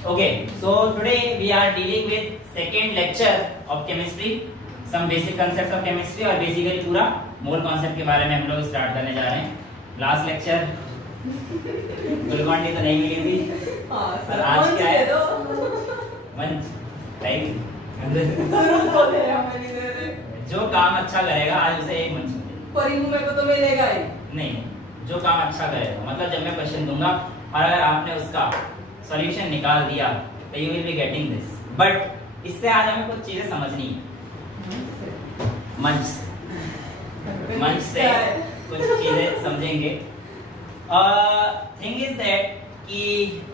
Okay, so today we are dealing with second lecture of chemistry, some basic concepts of chemistry और basically पूरा mole concept के बारे में हम लोग स्टार्ट करने जा रहे हैं। लास्ट लेक्चर गुलगोंडी तो नहीं मिली थी और आज क्या है मंच राइट। जो काम अच्छा करेगा आज उसे एक मंच मिलेगा। मेरे को तो मिलेगा ही नहीं, जो काम अच्छा करेगा मतलब जब मैं क्वेश्चन दूंगा और अगर आपने उसका सॉल्यूशन निकाल दिया तो you will be getting this. But इससे आज हमें कुछ चीजें समझनी है। मंच से कुछ चीजें समझेंगे। थिंग इज दैट कि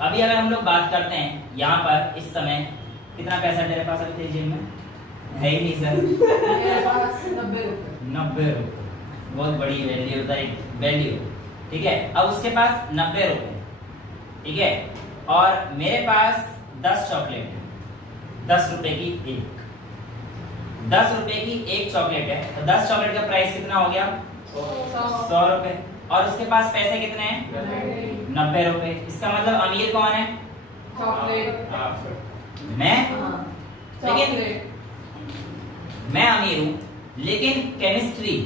अभी अगर हम लोग बात करते हैं यहाँ पर इस समय कितना पैसा तेरे पास अभी जेब में है ही नहीं सर? मेरे पास 90 रुपए। बहुत बड़ी वैल्यू होता है वैल्यू, ठीक है। अब उसके पास 90 रुपए, ठीक है, और मेरे पास 10 चॉकलेट है। 10 रुपए की एक, 10 रुपए की एक चॉकलेट है तो 10 चॉकलेट का प्राइस कितना हो गया? 100 रुपए। और उसके पास पैसे कितने हैं? 90 रुपए। इसका मतलब अमीर कौन है? चॉकलेट। मैं? लेकिन मैं अमीर हूं, लेकिन केमिस्ट्री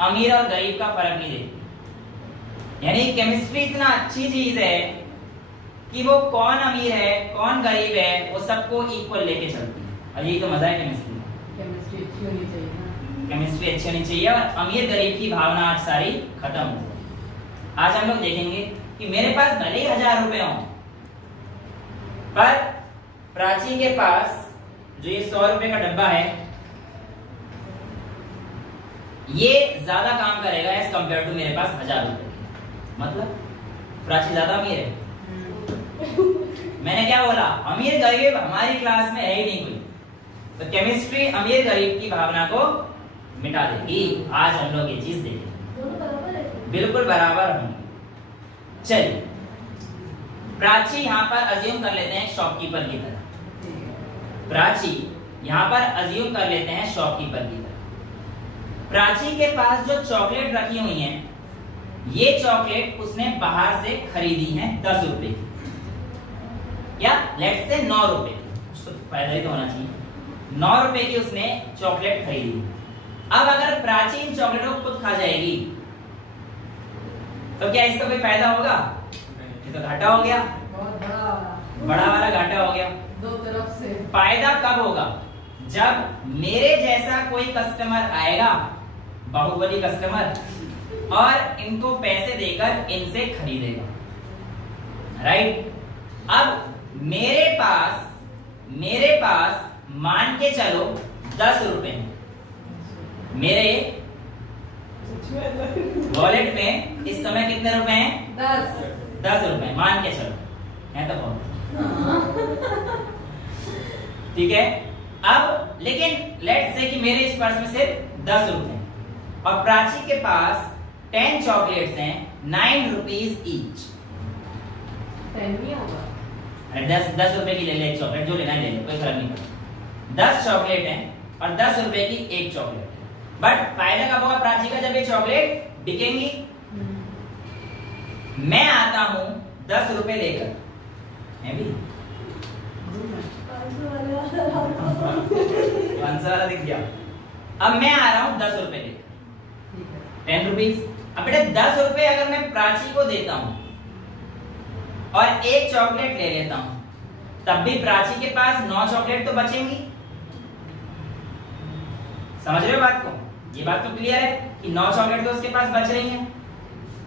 अमीर और गरीब का फर्क नहीं देती। यानी केमिस्ट्री इतना अच्छी चीज है कि वो कौन अमीर है कौन गरीब है वो सबको इक्वल लेके चलती है। और यही तो मजा है केमिस्ट्री में। केमिस्ट्री अच्छी होनी चाहिए ना। केमिस्ट्री अच्छी होनी चाहिए और अमीर गरीब की भावना आज सारी खत्म हो। आज हम लोग देखेंगे कि मेरे पास भले ही 1000 रुपए हों, पर प्राची के पास जो ये 100 रुपए का डब्बा है ये ज्यादा काम करेगा एज कंपेयर टू मेरे पास 1000 रुपए। मतलब प्राची ज्यादा अमीर है। मैंने क्या बोला? अमीर गरीब हमारी क्लास में है ही नहीं कोई। तो केमिस्ट्री अमीर गरीब की भावना को मिटा देगी। आज हम लोग ये चीज देखेंगे, बिल्कुल बराबर होंगे। चलिए प्राची यहाँ पर अज्यूम कर लेते हैं शॉपकीपर की तरह। प्राची यहाँ पर अज्यूम कर लेते हैं शॉपकीपर की तरह। प्राची के पास जो चॉकलेट रखी हुई हैं, ये चॉकलेट उसने बाहर से खरीदी है 10 रुपए की, या लेट्स से 9 रुपए की। फायदा ही तो होना चाहिए। 9 रुपए की उसने चॉकलेट खरीदी। अब अगर प्राची इन चॉकलेटों को खुद खा जाएगी तो क्या इसका कोई फायदा होगा? ये तो घाटा हो गया, बड़ा वाला घाटा हो गया। दो तरफ से फायदा कब होगा? जब मेरे जैसा कोई कस्टमर आएगा, बाहुबली कस्टमर, और इनको पैसे देकर इनसे खरीदेगा, राइट। अब मेरे पास मान के चलो 10 रुपए मेरे वॉलेट में इस समय कितने रुपए हैं? 10 रुपए मान के चलो, है तो बहुत, ठीक है। अब लेकिन लेट्स से कि मेरे इस पर्स में सिर्फ 10 रुपए और प्राची के पास 10 चॉकलेट्स हैं 9 रुपीज ईच। 10 रुपए की ले ले एक चॉकलेट, जो लेना है ले ले, कोई फर्क नहीं पड़ता। 10 चॉकलेट हैं और 10 रुपए की एक चॉकलेट। बट फायदा कब होगा प्राची का? जब ये चॉकलेट बिकेंगी। मैं आता हूं 10 रुपए लेकर, मैं भी 500 वाला दिख गया। अब मैं आ रहा हूं 10 रुपए लेकर, 10 रुपीज। अब बेटा 10 रुपए अगर मैं प्राची को देता हूं और एक चॉकलेट ले लेता हूं, तब भी प्राची के पास 9 चॉकलेट तो बचेंगी। समझ रहे हो बात को? ये बात तो क्लियर है कि 9 चॉकलेट तो उसके पास बच रही हैं।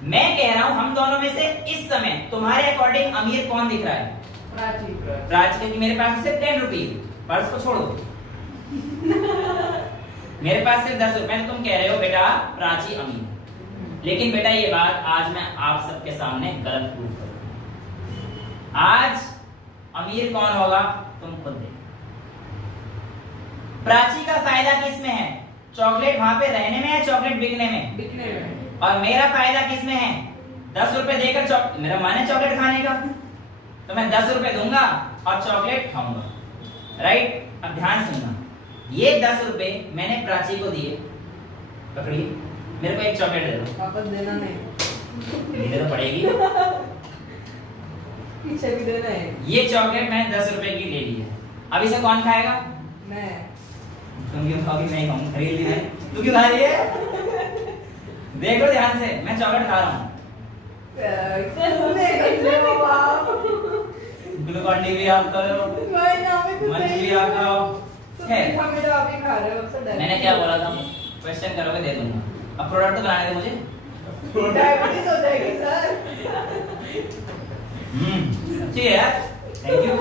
मैं कह रहा हूं हम दोनों में से इस समय तुम्हारे अकॉर्डिंग अमीर कौन दिख रहा है? प्राची, क्योंकि मेरे पास सिर्फ 10 रुपीज। पर्स को छोड़ो, मेरे पास सिर्फ 10 रुपए। तुम कह रहे हो बेटा प्राची अमीर, लेकिन बेटा ये बात आज मैं आप सबके सामने गलत प्रूफ करूंगा। आज अमीर कौन होगा तुम खुद देखो। प्राची का फायदा किसमें है? चॉकलेट वहां पे रहने में है, चॉकलेट बिकने में? और मेरा फायदा किसमें है? 10 रुपए देकर मेरा मन है चॉकलेट खाने का, तो मैं 10 रुपए दूंगा और चॉकलेट खाऊंगा, राइट। अब ध्यान सुनना, ये 10 रुपए मैंने प्राची को दिए, पकड़िए, मेरे को एक चॉकलेट दे दो। वापस देना नहीं, देना तो पड़ेगी। पीछे भी देना है। ये चॉकलेट मैंने 10 रुपए की ले ली है, अब इसे कौन खाएगा? मैं। तुम क्यों खाओगी? मैं खाऊंगा, खरीद ली है। तू क्यों खा रही है? देखो ध्यान से, मैं चॉकलेट खा रहा हूँ। ग्लूकॉन डी भी आप करो, मंच भी आप खाओ। मैंने क्या बोला था? क्वेश्चन करोगे दे दूंगा। अब प्रोडक्ट तो बनाने दे मुझे। डायबिटीज हो जाएगी सर। अच्छी है यार, थैंक यू।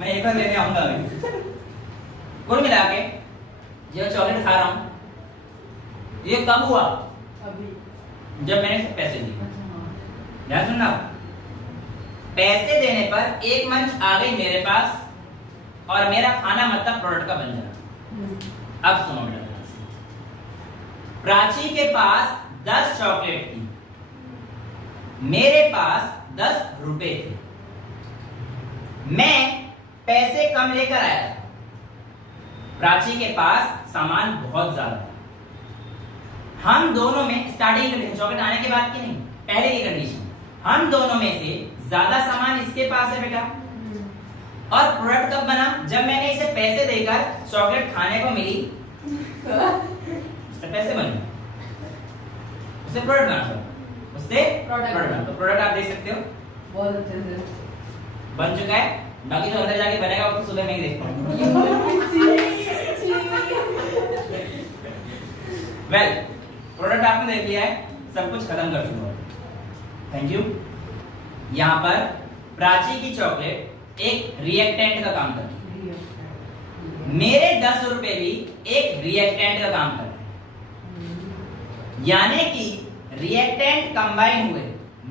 मैं एक बार लेने आऊंगा अभी। कुल मिला के जो चॉकलेट खा रहा हूँ, ये कब हुआ? अभी जब मैंने इसे पैसे दिए। ध्यान सुनना, पैसे देने पर एक मंच आ गई मेरे पास और मेरा खाना मतलब प्रोडक्ट का बन जाना। अब सुनो बेटा, प्राची के पास 10 चॉकलेट थी, मेरे पास 10 रुपए थे। मैं पैसे कम लेकर आया, प्राची के पास सामान बहुत ज्यादा था। हम दोनों में स्टार्टिंग कंडीशन, चॉकलेट आने के बाद की नहीं, पहले की कंडीशन, हम दोनों में से ज्यादा सामान इसके पास है बेटा। और प्रोडक्ट कब बना? जब मैंने इसे पैसे देकर चॉकलेट खाने को मिली, उससे पैसे बने, उससे प्रोडक्ट बना, उससे प्रोडक्ट बना। तो प्रोडक्ट आप देख सकते हो बहुत अच्छे से बन चुका है। बाकी जो अंदर जाके बनेगा वो तो सुबह मैं ही देखता हूँ। वेल, प्रोडक्ट आपने देख लिया है, सब कुछ खत्म कर चुका हूँ। Thank you. यहाँ पर प्राची की चॉकलेट एक रिएक्टेंट का काम करती है, मेरे 10 रुपए भी एक रिएक्टेंट का काम करते हैं, यानी कि रिएक्टेंट कंबाइन हुए,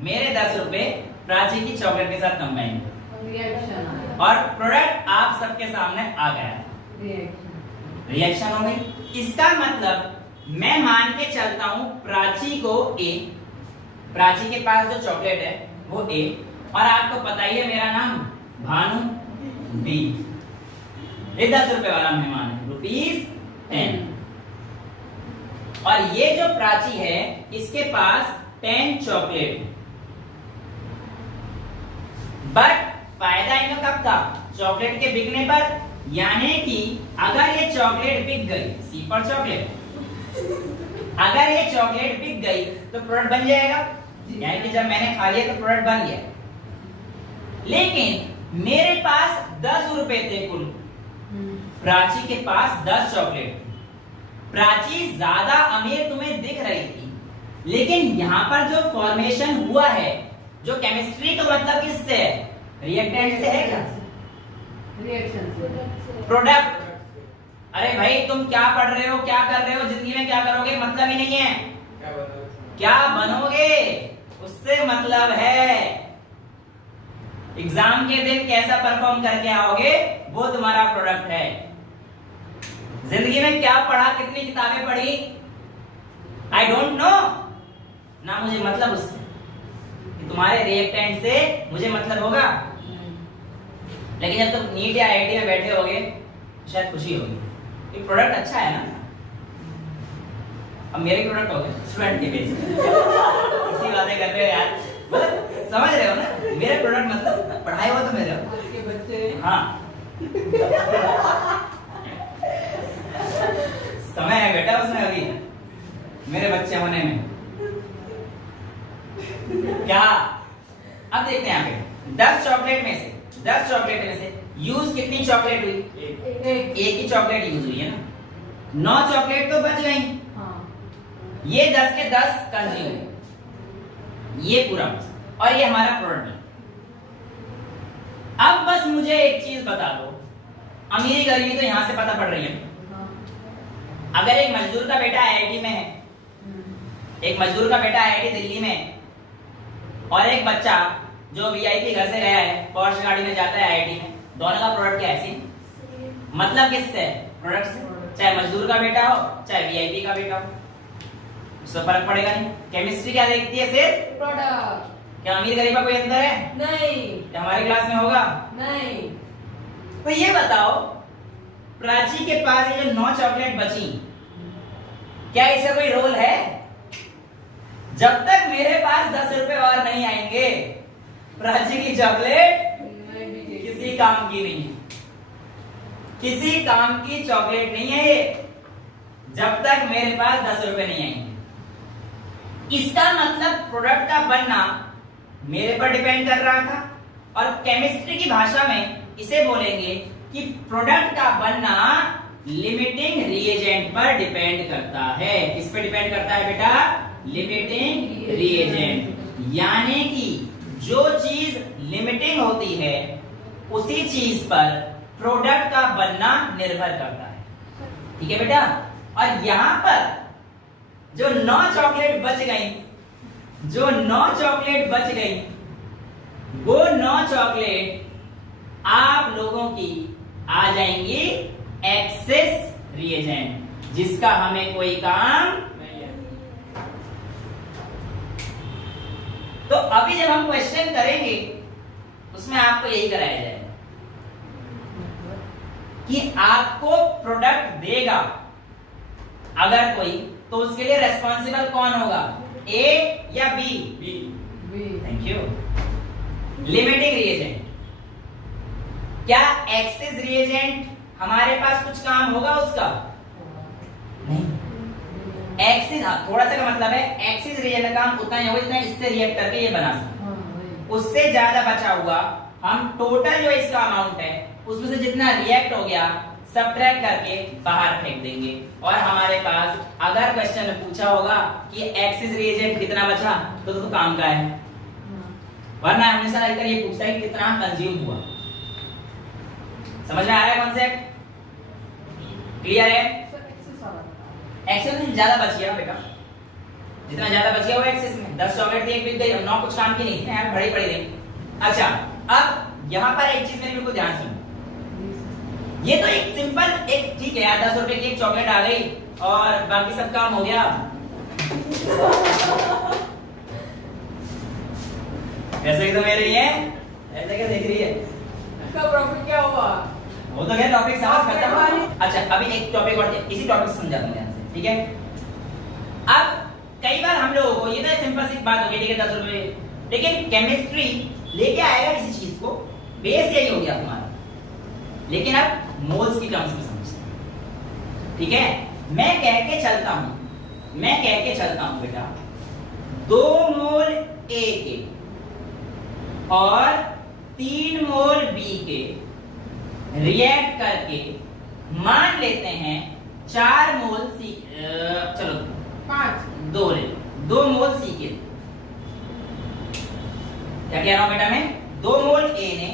मेरे 10 रुपए प्राची की चॉकलेट के साथ कंबाइन हुए और प्रोडक्ट आप सबके सामने आ गया। रिएक्शन हो गई। इसका मतलब मैं मान के चलता हूं प्राची को ए, प्राची के पास जो चॉकलेट है वो ए, और आपको पता ही है मेरा नाम भानु बी। ये 10 रुपए वाला मेहमान है, ₹10। और ये जो प्राची है इसके पास 10 चॉकलेट, बट फायदा इनको कब था? चॉकलेट के बिकने पर। यानी कि अगर ये चॉकलेट बिक गई, सी पर चॉकलेट, अगर ये चॉकलेट बिक गई तो प्रोडक्ट बन जाएगा, यानी कि जब मैंने खा लिया तो प्रोडक्ट बन गया। लेकिन मेरे पास 10 रुपए थे कुल, प्राची के पास 10 चॉकलेट। प्राची ज्यादा अमीर तुम्हें दिख रही थी, लेकिन यहां पर जो फॉर्मेशन हुआ है, जो केमिस्ट्री का मतलब किससे है? रिएक्टेंट से है क्या? रिएक्शन से, प्रोडक्ट। अरे भाई तुम क्या पढ़ रहे हो, क्या कर रहे हो, जिंदगी में क्या करोगे मतलब ही नहीं है, क्या बनोगे उससे मतलब है। एग्जाम के दिन कैसा परफॉर्म करके आओगे वो तुम्हारा प्रोडक्ट है। जिंदगी में क्या पढ़ा, कितनी किताबें पढ़ी, आई डोंट नो ना, मुझे मतलब उससे कि तुम्हारे रिएक्टेंट से मुझे मतलब होगा। लेकिन जब तुम नीट या आईआईटी में बैठे होगे शायद खुशी होगी कि प्रोडक्ट अच्छा है ना। अब मेरे प्रोडक्ट हो गए स्टूडेंट के बेस इसी बातें कर रहे हो यार, मतलब समझ रहे हो ना, मेरे प्रोडक्ट मतलब पढ़ाई हो तो मेरे आपके बच्चे। हाँ समय है बेटा उसमें अभी मेरे बच्चे होने में। क्या अब देखते हैं यहाँ पे 10 चॉकलेट में से यूज कितनी चॉकलेट हुई? एक ही चॉकलेट यूज हुई है ना, 9 चॉकलेट तो बच गई। हाँ। ये 10 के 10 कंज्यूम, ये पूरा, और ये हमारा प्रोडक्ट। अब बस मुझे एक चीज बता दो, अमीरी गरीबी तो यहां से पता पड़ रही है। अगर एक मजदूर का बेटा आईआईटी में है, एक मजदूर का बेटा आईआईटी दिल्ली में, और एक बच्चा जो वीआईपी घर से गया है, पॉर्श गाड़ी में जाता है आईआईटी में, दोनों का प्रोडक्ट क्या है? मतलब किससे? प्रोडक्ट से। चाहे मजदूर का बेटा हो चाहे वीआईपी का बेटा हो, उससे फर्क पड़ेगा नहीं। केमिस्ट्री क्या देखती है? सिर्फ प्रोडक्ट। क्या अमीर गरीब का कोई अंतर है? नहीं। क्या हमारी क्लास में होगा? नहीं। तो ये बताओ, प्राची के पास ये जो 9 चॉकलेट बची, क्या इसका कोई रोल है? जब तक मेरे पास 10 रुपए और नहीं आएंगे प्राची की चॉकलेट मैं भी देखी। किसी काम की नहीं है, किसी काम की चॉकलेट नहीं है ये, जब तक मेरे पास 10 रुपए नहीं आएंगे। इसका मतलब प्रोडक्ट का बनना मेरे पर डिपेंड कर रहा था, और केमिस्ट्री की भाषा में इसे बोलेंगे कि प्रोडक्ट का बनना लिमिटिंग रिएजेंट पर डिपेंड करता है। किस पे डिपेंड करता है बेटा? Limiting reagent. यानी कि जो चीज लिमिटिंग होती है उसी चीज पर प्रोडक्ट का बनना निर्भर करता है। ठीक है बेटा? और यहां पर जो 9 चॉकलेट बच गई, जो 9 चॉकलेट बच गई, वो 9 चॉकलेट आप लोगों की आ जाएंगी एक्सेस रिएजेंट, जिसका हमें कोई काम नहीं है। तो अभी जब हम क्वेश्चन करेंगे उसमें आपको यही कराया जाएगा कि आपको प्रोडक्ट देगा अगर कोई, तो उसके लिए रेस्पॉन्सिबल कौन होगा? ए या B? B. Thank you. Limiting reagent. क्या एक्सेस रिएजेंट हमारे पास कुछ काम होगा उसका? नहीं। एक्सेस, थोड़ा सा का मतलब है एक्सेस रिएजेंट का काम उतना ही होगा जितना इससे रिएक्ट करके ये बना सकता। उससे ज्यादा बचा हुआ हम टोटल जो इसका अमाउंट है उसमें से जितना रिएक्ट हो गया सबट्रैक्ट करके बाहर फेंक देंगे। और हमारे पास अगर क्वेश्चन में पूछा होगा कि एक्सेस रिएजेंट कितना बचा, तो काम का है, वरना हमेशा अगर ये पूछता है कि कितना कंज्यूम हुआ। समझ में आ रहा है कॉन्सेप्ट? क्लियर है? एक्सेस में ज्यादा बच गया बेटा, जितना ज्यादा बच गया वो एक्सेस में। 10 चॉकलेट थी, एक बिक गई, 9 कुछ काम की नहीं थी, यहाँ बड़ी पड़ी रही। अच्छा, अब यहाँ पर एक चीज मेरे को ध्यान सुनो, ये तो एक सिंपल एक, ठीक है यार 10 रुपए की एक चॉकलेट आ गई और बाकी सब काम हो गया। ऐसे तो मेरे ही है, ऐसे क्या देख रही है? इसका प्रॉफिट क्या हुआ? वो तो क्या टॉपिक समझ खत्म। अच्छा, अभी एक टॉपिक और इसी टॉपिक से समझाता हूँ ध्यान से, ठीक है? अब कई बार हम लोगों को ये तो सिंपल सी बात होगी, ठीक है 10 रुपए, लेकिन केमिस्ट्री लेके आएगा इसी चीज को, बेस यही हो गया तुम्हारा, लेकिन अब मोल्स की टर्म्स में समझते हैं। ठीक है? मैं कह के चलता हूं बेटा 2 मोल ए के और 3 मोल बी के रिएक्ट करके मान लेते हैं 4 मोल सी, चलो 2 मोल सी के। क्या कह रहा हूं बेटा मैं? 2 मोल ए ने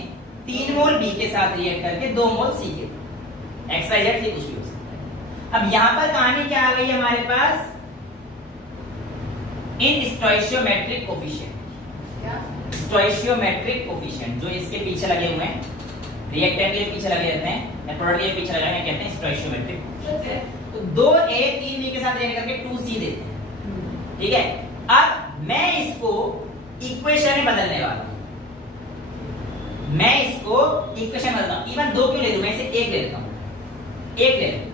3 मोल बी के साथ रिएक्ट करके 2 मोल सी के, एक्स वाई जेड से कुछ भी हो सकता है। अब यहां पर कहानी क्या आ गई हमारे पास? इन स्टोइशियोमेट्रिक कोफिशिएंट। स्टोइशियोमेट्रिक कोफिशिएंट जो इसके पीछे लगे हुए हैं, रिएक्टेंट के पीछे लगे रहते हैं या प्रोडक्ट के पीछे लगे हैं, कहते हैं स्टोइशियोमेट्रिक। तो 2a 3b के साथ रिएक्ट करके 2c देते हैं। ठीक है? अब मैं इसको इक्वेशन में बदलने वाला हूं, मैं इसको इक्वेशन बदलता हूं। इवन 2 क्यों ले दूं, मैं इसे 1 ले लेता हूं, 1 ले लूं,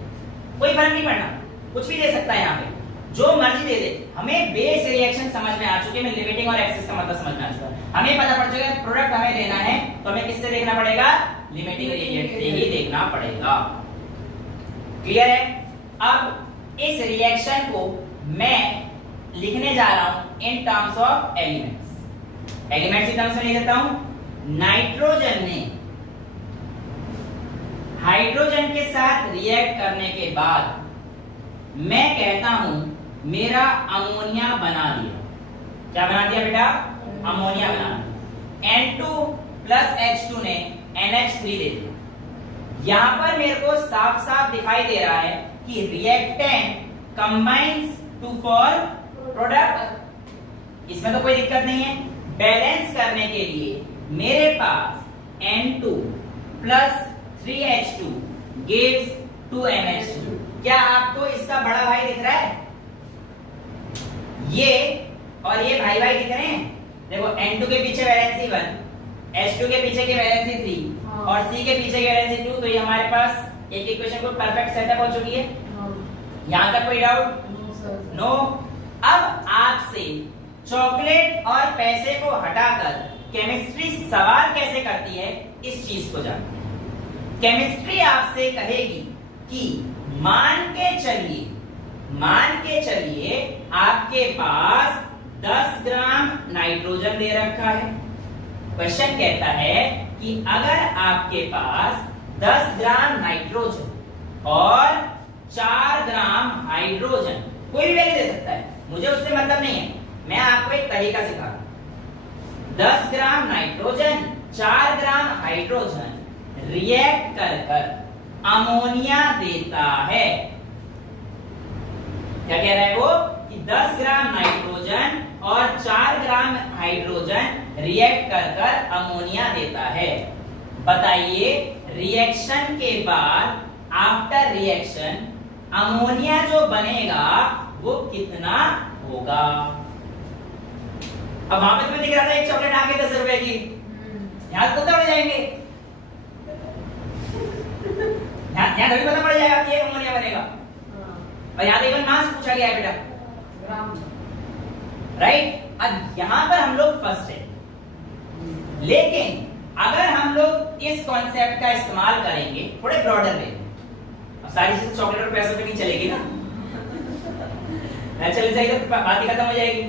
कोई फर्क नहीं पड़ना, कुछ भी दे सकता है यहाँ पे, जो मर्जी दे दे। हमें बेस रिएक्शन समझ में आ चुके हैं, लिमिटिंग और एक्सेस का मतलब समझ में आ चुका है, हमें पता पड़ चुका है प्रोडक्ट हमें लेना है तो हमें किससे देखना पड़ेगा? लिमिटिंग रिएजेंट से ही देखना पड़ेगा। क्लियर है? अब इस रिएक्शन को मैं लिखने जा रहा हूं in terms of elements. Elements की टर्म्स में लिख देता हूं। नाइट्रोजन ने हाइड्रोजन के साथ रिएक्ट करने के बाद मैं कहता हूं मेरा अमोनिया बना दिया। क्या बना दिया बेटा? अमोनिया बना दिया। N2 प्लस H2 ने NH3 दे दिया। यहां पर मेरे को साफ साफ दिखाई दे रहा है कि reactant combines to form product. इसमें तो कोई दिक्कत नहीं है। बैलेंस करने के लिए मेरे पास N2 plus 3H2 gives 2NH2। क्या आपको इसका बड़ा भाई दिख रहा है? ये और ये भाई भाई दिख रहे हैं? देखो N2 के पीछे वैलेंसी 1, H2 के पीछे की वैलेंसी 3 और C के पीछे की वैलेंसी 2। तो ये हमारे पास एक इक्वेशन को परफेक्ट सेटअप हो चुकी है। यहां तक कोई डाउट? नो। अब आपसे चॉकलेट और पैसे को हटाकर केमिस्ट्री सवाल कैसे करती है इस चीज को जानते हैं। केमिस्ट्री आपसे कहेगी कि मान के चलिए आपके पास 10 ग्राम नाइट्रोजन दे रखा है। क्वेश्चन कहता है कि अगर आपके पास 10 ग्राम नाइट्रोजन और 4 ग्राम हाइड्रोजन, कोई भी वैल्यू दे सकता है, मुझे उससे मतलब नहीं है, मैं आपको एक तरीका सिखा रहा हूं। 10 gram nitrogen 4 gram hydrogen react कर अमोनिया देता है। क्या कह रहा है वो कि 10 ग्राम नाइट्रोजन और 4 ग्राम हाइड्रोजन रिएक्ट कर अमोनिया देता है। बताइए रिएक्शन के बाद, आफ्टर रिएक्शन अमोनिया जो बनेगा वो कितना होगा। अब वहां पे तुम्हें दिख रहा था एक चॉकलेट आगे 10 रुपए की, यहाँ तो पता पड़ जाएंगे, यहाँ थोड़ी पता पड़ जाएगा कि ये अमोनिया बनेगा। और यहाँ देखो मास पूछा गया है बेटा, राइट। अब यहाँ पर हम लोग फर्स्ट है, लेकिन अगर हम लोग इस कॉन्सेप्ट का इस्तेमाल करेंगे थोड़े ब्रॉडर वे, अब सारी चीजें चॉकलेट और पैसों पे नहीं चलेगी ना, चल जाएगी तो बात ही खत्म हो जाएगी।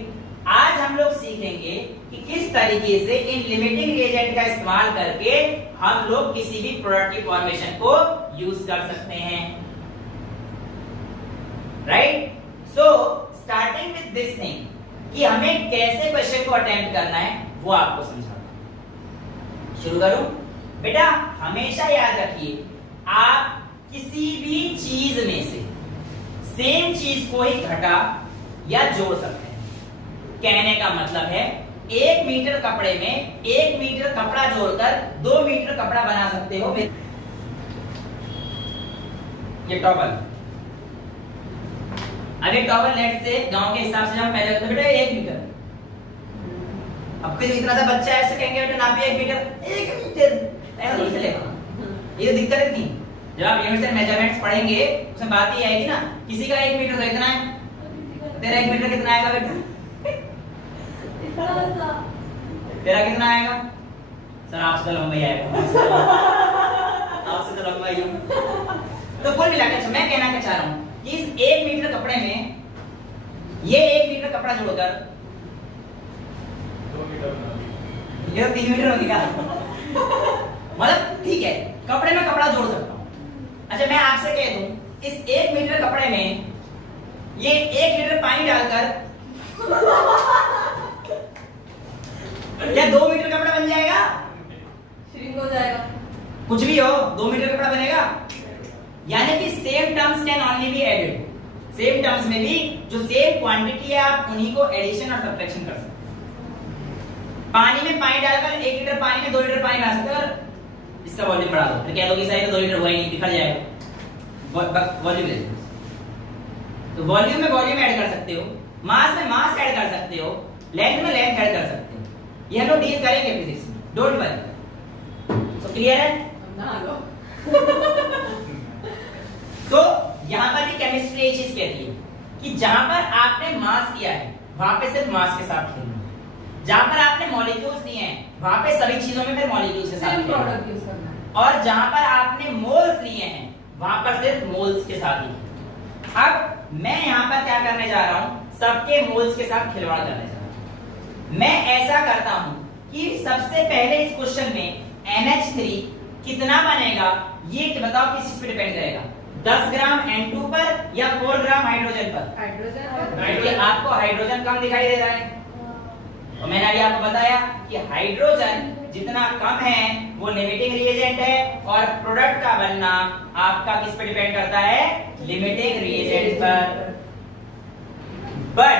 आज हम लोग सीखेंगे कि किस तरीके से इन लिमिटिंग रिएजेंट का इस्तेमाल करके हम लोग किसी भी प्रोडक्ट की फॉर्मेशन को यूज कर सकते हैं, right. So starting with this thing कि हमें कैसे क्वेश्चन को अटेम्प्ट करना है वो आपको समझाता हूं। शुरू करूं बेटा, हमेशा याद रखिए आप किसी भी चीज में से सेम चीज को ही घटा या जोड़ सकते हैं। कहने का मतलब है 1 मीटर कपड़े में 1 मीटर कपड़ा जोड़कर 2 मीटर कपड़ा बना सकते हो। ये टॉवल, अगर टॉवल नेट से गांव के हिसाब से हम पहले तो बेटा 1 मीटर, अब फिर इतना सा बच्चा ऐसे कहेंगे बेटा नापिए 1 मीटर, 1 मीटर ऐसा नहीं चलेगा। ये दिक्कत थी जब आप यूनिट्स एंड मेजरमेंट्स पढ़ेंगे उसमें बात ये आएगी ना, किसी का 1 मीटर तो इतना है, तेरा 1 मीटर कितना आएगा बेटा, तेरा कितना आएगा सर, आपसे तो लंबाई आएगा, आपसे तो लंबाई है। तो कुल मिलाकर मैं कहना क्या चाह रहा हूं कि इस 1 मीटर कपड़े में ये 1 मीटर कपड़ा जोड़कर 2 मीटर ये 3 मीटर होगी क्या, मतलब ठीक है कपड़े में कपड़ा जोड़ सकता हूं। अच्छा मैं आपसे कह दूं इस 1 मीटर कपड़े में ये 1 लीटर पानी डालकर क्या 2 मीटर कपड़ा बन जाएगा, श्रिंक हो जाएगा, कुछ भी हो 2 मीटर कपड़ा बनेगा। यानी कि same terms can only be added, same terms में भी जो सेम क्वांटिटी है आप उन्हीं को एडिशन और सब्ट्रैक्शन कर सकते हैं। पानी में पानी डालकर 1 लीटर पानी में 2 लीटर पानी बना सकते हो, इसका वॉल्यूम बढ़ा दो, फिर कह दो कि सही 2 लीटर हुआ ही नहीं, बिखर जाएगा वॉल्यूम। तो वॉल्यूम में वॉल्यूम ऐड कर सकते हो, मास में मास ऐड कर सकते हो, लेंथ में लेंथ ऐड कर सकते हो। ये हम लोग डील करेंगे फिजिक्स में, डोंट वरी। सो क्लियर है? नहा लो। तो यहां पर भी केमिस्ट्री ये चीज कहती है कि जहां पर आपने मास दिया है वहां पे सिर्फ मास के साथ खेलना, जहां पर आपने मॉलिक्यूल्स दिए हैं वहां पे सभी चीजों में फिर मॉलिक्यूल्स के साथ सेम खेलना, प्रोडक्ट यूज करना है। और जहां पर आपने मोल्स लिए हैं वहां पर सिर्फ मोल्स के साथ ही। अब मैं यहां पर क्या करने जा रहा हूं, सबके मोल्स के साथ खिलवाड़ करने जा रहा हूं। मैं ऐसा करता हूं कि सबसे पहले इस क्वेश्चन में NH3 कितना बनेगा ये बताओ किस चीज पे डिपेंड करेगा, 10 ग्राम N2 पर या 4 ग्राम हाइड्रोजन पर। हाइड्रोजन आपको हाइड्रोजन कम दिखाई दे रहा है, और मैंने अभी आपको बताया कि हाइड्रोजन जितना कम है वो लिमिटिंग रिएजेंट है, और प्रोडक्ट का बनना आपका किस पे डिपेंड करता है, लिमिटिंग रिएजेंट पर। बट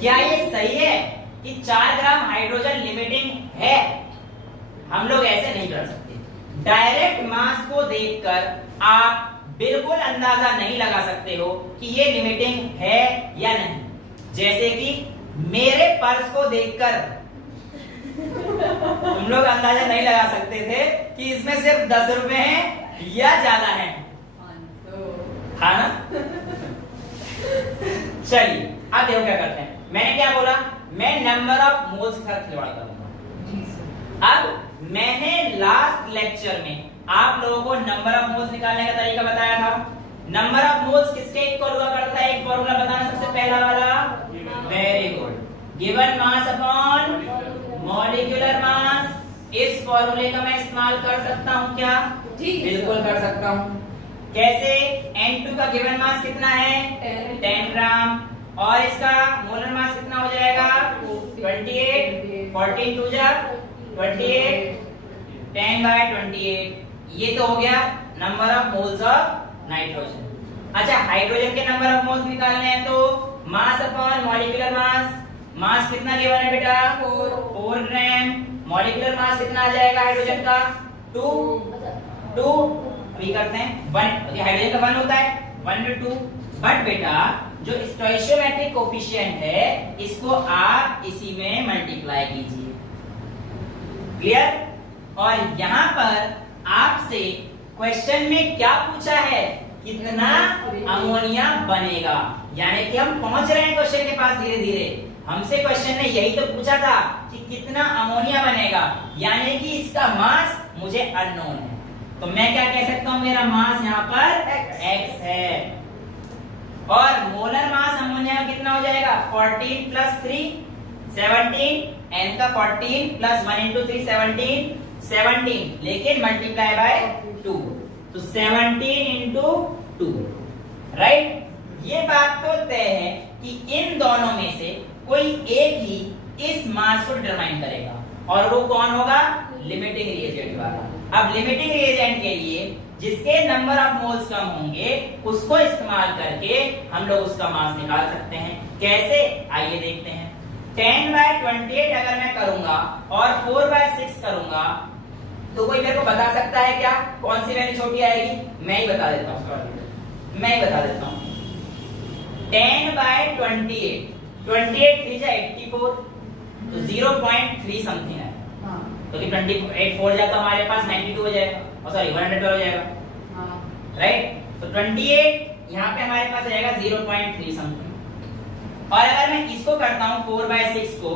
क्या ये सही है कि 4 ग्राम हाइड्रोजन लिमिटिंग है? हम लोग ऐसे नहीं कर सकते। डायरेक्ट मास को देखकर आप बिल्कुल अंदाजा नहीं लगा सकते हो कि ये लिमिटिंग है या नहीं। जैसे कि मेरे पर्स को देखकर तुम लोग अंदाजा नहीं लगा सकते थे कि इसमें सिर्फ 10 रुपए हैं या ज्यादा है, हाँ ना? चलिए अब देखो क्या करते हैं। मैंने क्या बोला, मैं नंबर ऑफ मोल्स के साथ खिलवाड़ करूंगा। अब मैंने लास्ट लेक्चर में आप लोगों को नंबर ऑफ मोल्स निकालने का तरीका बताया था। नंबर ऑफ मोल्स किसके इक्वल हुआ करता है? एक फॉर्मूला बताना सबसे पहला वाला। Very good, given mass upon molecular mass. इस फॉर्मूले का मैं इस्तेमाल कर सकता हूँ क्या? जी बिल्कुल कर सकता हूँ। कैसे? N2 का गिवन मास कितना है? 10 ग्राम। और इसका मोलर मास कितना हो जाएगा? 28। 14 टू जा 28, 10/28। ये तो हो गया number of moles of nitrogen. अच्छा, हाइड्रोजन के नंबर ऑफ मोल्स निकालने हैं तो मास अपॉन मॉलिक्यूलर मास। मास कितना गिवन है बेटा? 4 ग्राम। मॉलिक्यूलर मास कितना आ जाएगा हाइड्रोजन का? 2। अभी करते हैं 1। हाइड्रोजन का 1 होता है, 1/2। बट बेटा जो स्टोइचियोमेट्रिक कोफिशिएंट है इसको आप इसी में मल्टीप्लाई कीजिए। क्लियर? और यहाँ पर आपसे क्वेश्चन में क्या पूछा है? कितना अमोनिया बनेगा। यानी कि हम पहुंच रहे हैं क्वेश्चन के पास धीरे धीरे। हमसे क्वेश्चन ने यही तो पूछा था कि कितना अमोनिया बनेगा, यानी कि इसका मास मुझे अननोन है। तो मैं क्या कह सकता हूं? मेरा मास यहाँ पर x है। और मोलर मास अमोनिया का कितना हो जाएगा? 14 + 3 17। n का 14 + 1 × 3 17, लेकिन मल्टीप्लाई बाय 2, तो 17 × 2। राइट? ये बात तो तय है कि इन दोनों में से कोई एक ही इस मास को डिटरमाइन करेगा, और वो कौन होगा? लिमिटिंग रिएजेंट वाला। अब लिमिटिंग रिएजेंट के लिए जिसके नंबर ऑफ मोल्स कम होंगे उसको इस्तेमाल करके हम लोग उसका मास निकाल सकते हैं। कैसे? आइए देखते हैं। 10/28 अगर मैं करूंगा और 4/6 करूंगा तो कोई मेरे को बता सकता है क्या कौन सी वैल्यू छोटी आएगी? मैं ही बता देता हूँ। 10/28, 28 3 × 84, तो 0.3 समथिंग है। क्योंकि 28 4 जाता हमारे पास 92 हो जाएगा, और सॉरी 112 हो जाएगा। राइट? तो 28 यहाँ पे हमारे पास आएगा 0.3 समथिंग। और अगर मैं इसको करता हूँ 4/6 को,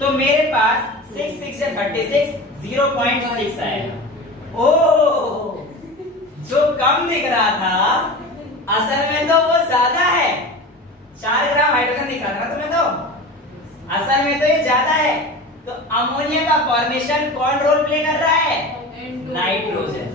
तो मेरे पास 6 6 से 36 0.6 आएगा। ओह, जो कम दिख रहा था असल में तो वो ज्यादा है। 4 ग्राम हाइड्रोजन दिख रहा था तुम्हें, तो असल में तो ये ज्यादा है। तो अमोनिया का फॉर्मेशन कौन रोल प्ले कर रहा है? नाइट्रोजन।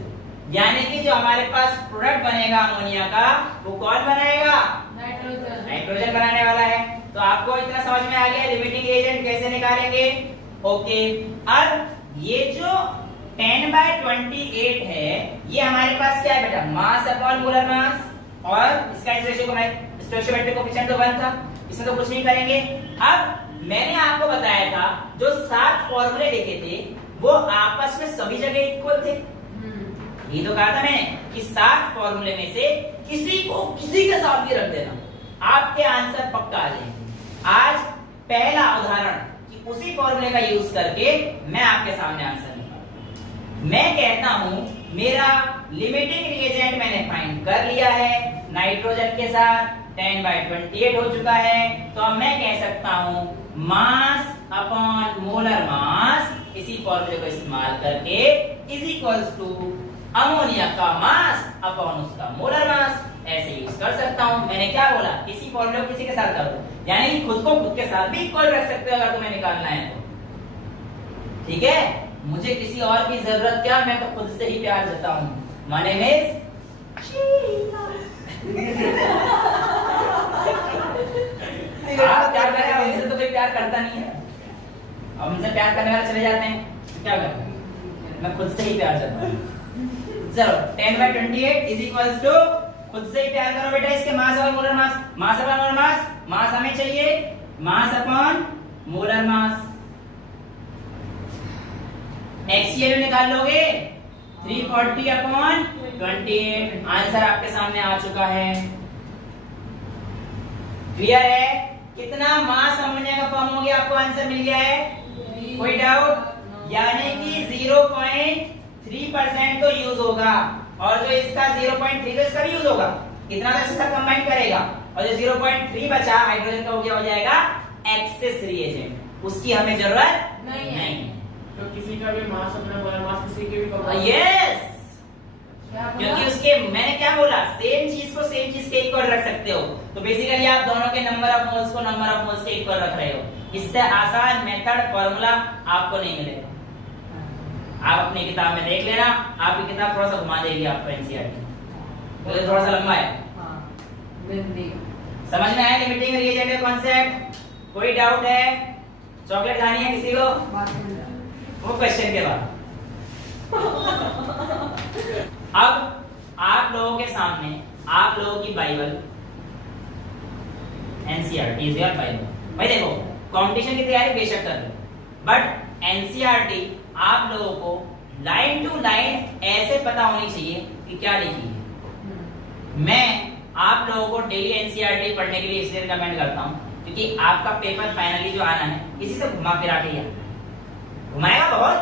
यानी कि जो हमारे पास प्रोडक्ट बनेगा अमोनिया का वो कौन बनाएगा? नाइट्रोजन बनाने वाला है। तो आपको इतना समझ में आ गया लिमिटिंग एजेंट कैसे निकालेंगे? ओके। अब ये जो 10/28 है ये हमारे पास क्या है बेटा? मास अपॉन मोलर मास। और इसका स्टोइचियोमेट्रिक कोएफिशिएंट तो 1 था, इसमें तो कुछ नहीं करेंगे। अब मैंने आपको बताया था जो 7 फॉर्मूले देखे थे वो आपस में सभी जगह इक्वल थे। ये तो कहा था मैंने कि 7 फॉर्मूले में से किसी के साथ भी रख देना, आपके आंसर पक्का आ जाएंगे। आज पहला उदाहरण कि उसी फॉर्मूले का यूज करके मैं आपके सामने आंसर निकालूंगा। मैं कहता हूं मेरा लिमिटिंग रिएजेंट मैंने फाइंड कर लिया है, नाइट्रोजन के साथ 10/28 हो चुका है। तो अब मैं कह सकता हूं मास अपॉन मोलर मास, इसी फॉर्मूले को इस्तेमाल करके इज इक्वल्स टू अमोनिया का मास अपॉन उसका मोलर मास। ऐसे यूज कर सकता हूं। मैंने क्या बोला? किसी फॉर्मूले को किसी के साथ कर दो, यानी कि खुद को खुद के साथ भी इक्वल रख सकते हो अगर तुम्हें निकालना है तो। ठीक है? मुझे किसी और की जरूरत क्या, मैं तो खुद से ही प्यार देता हूं। माय नेम इज आप क्या करें? हमसे तो कोई प्यार करता नहीं है, हमसे प्यार करने वाले चले जाते हैं, क्या करें? मैं खुद से ही प्यार करता हूं। चलो 10/28 इज इक्वल्स टू, खुद से ही प्यार करो बेटा, इसके मास और molar mass. Mass upon molar mass, mass हमें चाहिए, mass upon molar mass. HCl निकाल लोगे 340/28। आंसर आपके सामने आ चुका है। क्लियर है? कितना मास अमोनिया का फॉर्म हो गया? आपको आंसर मिल गया है? कोई डाउट? यानी कि 0.3% तो यूज होगा, और जो इसका 0.3 तो इसका भी यूज होगा। कितना तो इसके साथ कंबाइन करेगा, और जो 0.3 बचा हाइड्रोजन का हो जाएगा एक्सेस रिएजेंट, उसकी हमें जरूरत नहीं है। तो किसी का भी मास अपना बोला, मास किसी के भी पकड़। यस, क्या बोला? क्योंकि उसके मैंने क्या बोला, सेम चीज को सेम चीज के इक्वल रख सकते हो, तो बेसिकली आप दोनों के नंबर ऑफ मोल्स को नंबर ऑफ मोल्स के इक्वल रख रहे हो। इससे आसान मेथड फॉर्मूला आपको नहीं मिलेगा। आप अपनी किताब में देख लेना, आपकी किताब थोड़ा सा घुमा देगी आपको एनसीईआरटी, तो थोड़ा सा लंबा है। हाँ, बिल्कुल। समझ में आया लिमिटिंग रिएजेंट का कॉन्सेप्ट? कोई डाउट है? चॉकलेट खानी है किसी को? बात नहीं। वो क्वेश्चन के बाद अब आप लोगों के सामने आप लोगों की Bible NCERT is your Bible. भाई देखो, कंपटीशन की तैयारी बेशक कर लो, बट एनसीईआरटी आप लोगों को लाइन टू लाइन ऐसे पता होनी चाहिए कि क्या लिखी है। मैं आप लोगों को डेली एनसीईआरटी पढ़ने के लिए इसलिए रिकमेंड करता हूं क्योंकि आपका पेपर फाइनली जो आना है इसी से घुमा फिरा के घुमाएगा बहुत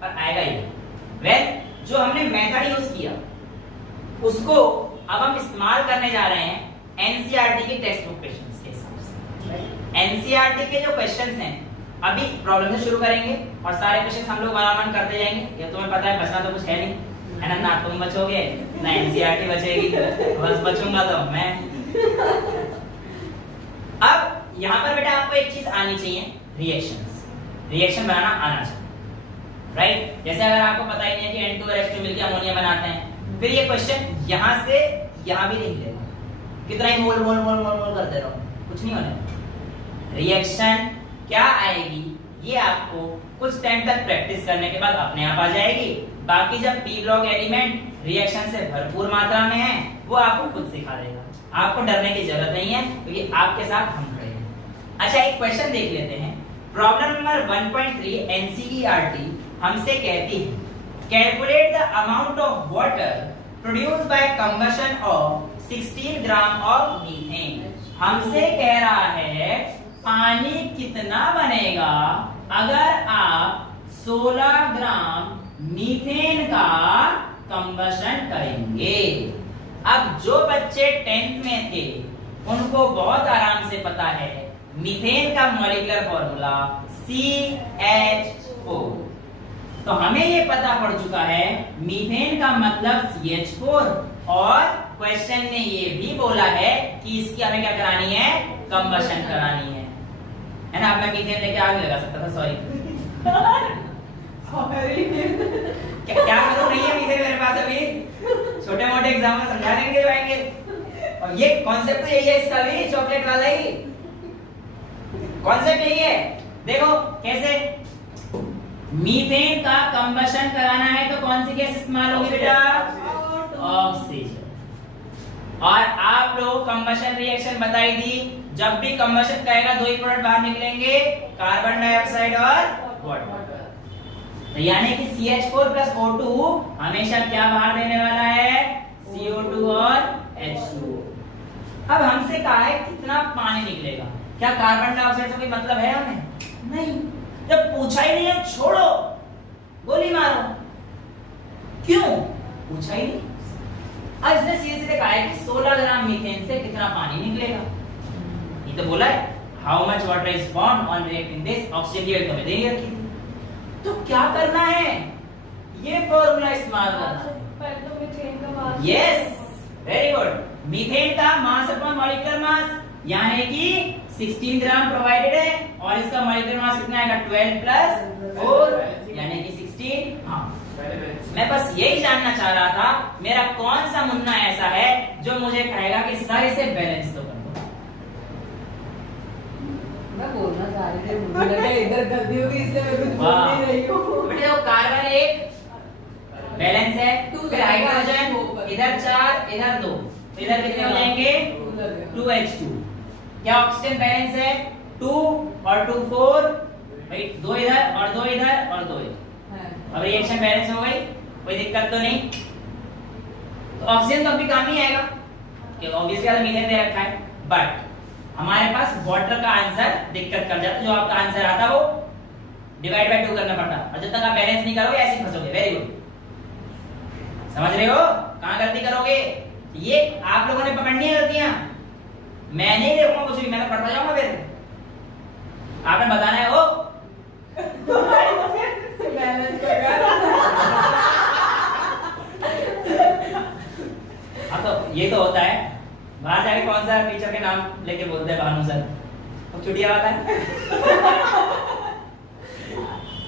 पर आएगा ही। वेल, जो हमने मेथड यूज किया उसको अब हम इस्तेमाल करने जा रहे हैं एनसीईआरटी के टेक्स्ट बुक क्वेश्चंस के हिसाब से। एनसीईआरटी के जो क्वेश्चंस हैं अभी प्रॉब्लम से शुरू करेंगे और सारे क्वेश्चंस हम लोग वन करते जाएंगे। ये तुम्हें पता है, बचना तो कुछ है नहीं, है ना? ना तुम बचोगे ना एनसीईआरटी बचेगी, बस बचूंगा तो मैं। अब यहाँ पर बेटा आपको एक चीज आनी चाहिए, रिएक्शन बनाना आना चाहिए, राइट? जैसे अगर आपको पता ही नहीं है कि N2 और H2 मिलकर अमोनिया बनाते हैं, फिर ये क्वेश्चन यहाँ से यहाँ भी नहीं लेगा, कितना ही मोल मोल मोल मोल मोल करते रहो, कुछ नहीं होने। रिएक्शन क्या आएगी ये आपको कुछ टाइम तक प्रैक्टिस करने के बाद अपने आप आ जाएगी। बाकी जब पी ब्लॉक एलिमेंट रिएक्शन से भरपूर मात्रा में है वो आपको खुद सिखा देगा, आपको डरने की जरूरत नहीं है क्योंकि आपके साथ हम खड़े हैं। अच्छा, एक क्वेश्चन देख लेते हैं। प्रॉब्लम नंबर 1.3 एनसीईआरटी हमसे कहती है calculate the amount of water produced by combustion of 16 gram of methane. हमसे कह रहा है पानी कितना बनेगा अगर आप 16 ग्राम मीथेन का कंबशन करेंगे। अब जो बच्चे 10th में थे उनको बहुत आराम से पता है मीथेन का मॉलिक्यूलर फॉर्मूला CH4, तो हमें ये पता पड़ चुका है मीथेन का मतलब CH4, और क्वेश्चन ने ये भी बोला है कि इसकी हमें क्या करानी है, कंबशन करानी है ना? अब मैं मीथेन लेके आग लगा सकता था, सॉरी क्या करूं, नहीं है मीथेन मेरे पास अभी, छोटे मोटे एग्जाम में समझा देंगे आएंगे। और ये कॉन्सेप्ट तो यही है इसका भी, चॉकलेट वाला ही कॉन्सेप्ट यही है। देखो कैसे मीथेन का कंबशन कराना है तो कौन सी गैस इस्तेमाल होगी बेटा, ऑक्सीजन। और आप लोग कंबशन रिएक्शन बताई दी, जब भी कंबशन करेगा दो ही प्रोडक्ट बाहर निकलेंगे, कार्बन डाइऑक्साइड और वाटर। तो यानी कि CH4 प्लस O2 हमेशा क्या बाहर देने वाला है, CO2 और H2। अब हमसे कहा है कितना पानी निकलेगा, क्या कार्बन डाइऑक्साइड से कोई मतलब है हमें? नहीं, जब पूछा ही नहीं है छोड़ो, गोली मारो। क्यों पूछा ही नहीं? अब इसने सीधे सीधे कहा है कि 16 ग्राम मीथेन से कितना पानी निकलेगा। ये तो बोला है how much water is formed on reacting this, oxygen की वैल्यू हमें देनी रखी थी। तो क्या करना है, ये फॉर्मूला इस्तेमाल करना है। Yes, very good. मीथेन का मास अपॉन मॉलिक्यूलर मास यानी कि 16 ग्राम प्रोवाइडेड है और इसका मॉलिक्यूलर मास कितना आएगा, 12 प्लस 4 यानी कि 16। हाँ, मैं बस यही जानना चाह रहा था मेरा कौन सा मुन्ना ऐसा है जो मुझे कहेगा कि सर इसे बैलेंस तो कर दो। मैं बोलना चाह रही थी, मुझे लगा इधर गलती होगी इसलिए मैं कुछ बोल नहीं रही हूँ। बेटे वो कार्बन एक बैलेंस है, फिर हाइड्रोजन इधर 4 इधर 2, तो इधर कितने हो जाएंगे 2H2। क्या ऑक्सीजन बैलेंस है 2 और 2 4, भाई 2 इधर और 2 इधर और 2 इधर। अब रिएक्शन बैलेंस हो गई, कोई दिक्कत तो नहीं। तो ऑक्सीजन तो अभी काम नहीं आएगा कि ऑब्वियसली मीथेन दे रखा है, बट हमारे पास वाटर का आंसर दिक्कत कर जाता, जो आपका आंसर आता वो डिवाइड बाय 2 करना पड़ता, और जब तक आप बैलेंस नहीं करोगे ऐसे फंसोगे। वेरी गुड, समझ रहे हो कहां गलती करोगे? ये आप लोगों ने पकड़नी है गलतियां, मैं नहीं देखूंगा कुछ भी, मैं तो पढ़ता जाऊंगा, फिर आपने बताना है वो बैलेंस कर हाँ तो ये तो होता है, बाहर जाके कौन सा टीचर के नाम लेके बोलते हैं भानु सर, तो चुटिया वाला है।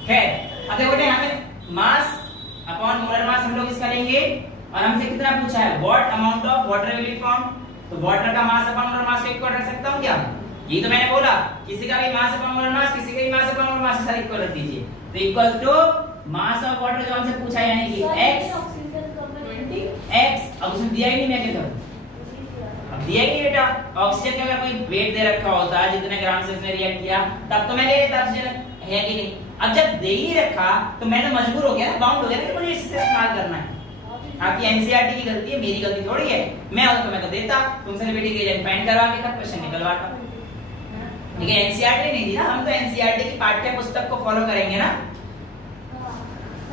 खैर अब देखो यहाँ पे मास अपॉन मोलर मास हम लोग इसका लेंगे, और हमसे कितना पूछा है, what amount of water will be found, तो वाटर का मास अपॉन मोलर मास को इक्वल रख सकता हूँ क्या? ये तो मैंने बोला किसी का भी मास अपॉन मोलर मास, किसी का भी मास अपॉन मोलर मास सारे इक्वल रख दीजिए, तो equal to mass of water जो हमसे पूछा है यानी कि x। अब उसने दिया ही नहीं, मैं क्या करूं? अब दिया ही नहीं बेटा। ऑक्सीजन का अगर कोई वेट दे रखा होता है जितने ग्राम से इसने रिएक्ट किया, तब तो मैं ले लेता ऑक्सीजन, है कि नहीं? अब जब दे ही रखा तो मैं तो मजबूर हो गया ना, बाउंड हो गया ना कि मुझे इससे इस्तेमाल करना है। आपकी एनसीईआरटी की गलती है, मेरी गलती थोड़ी है। मैं होता तो मैं तो देता, तुमसे बेटी के एजेंट फाइंड करवा के तब क्वेश्चन निकलवाता। लेकिन एनसीईआरटी नहीं दी ना, हम तो एनसीईआरटी की पाठ्य पुस्तक को फॉलो करेंगे ना,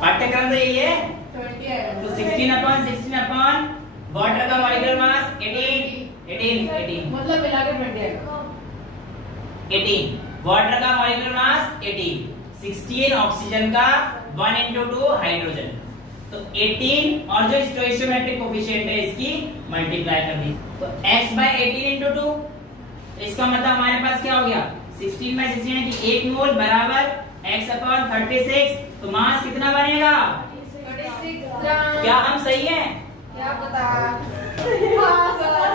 पाठ्यक्रम तो यही है। तो 16 अपॉन वाटर का मॉलिक्यूलर मास 18 मतलब मिलाकर 20 आएगा। 18 वाटर का मॉलिक्यूलर मास 18, 16 ऑक्सीजन का 1 into 2 हाइड्रोजन, तो 18 और जो स्टोइचियोमेट्रिक कोफिशिएंट है इसकी मल्टीप्लाई कर दी, तो x by 18 into 2, इसका मतलब हमारे पास क्या हो गया, 16 by 16 यानी कि 1 मोल बराबर x upon 36, तो मास कितना बनेगा? 36 क्या हम सही हैं? क्या पता।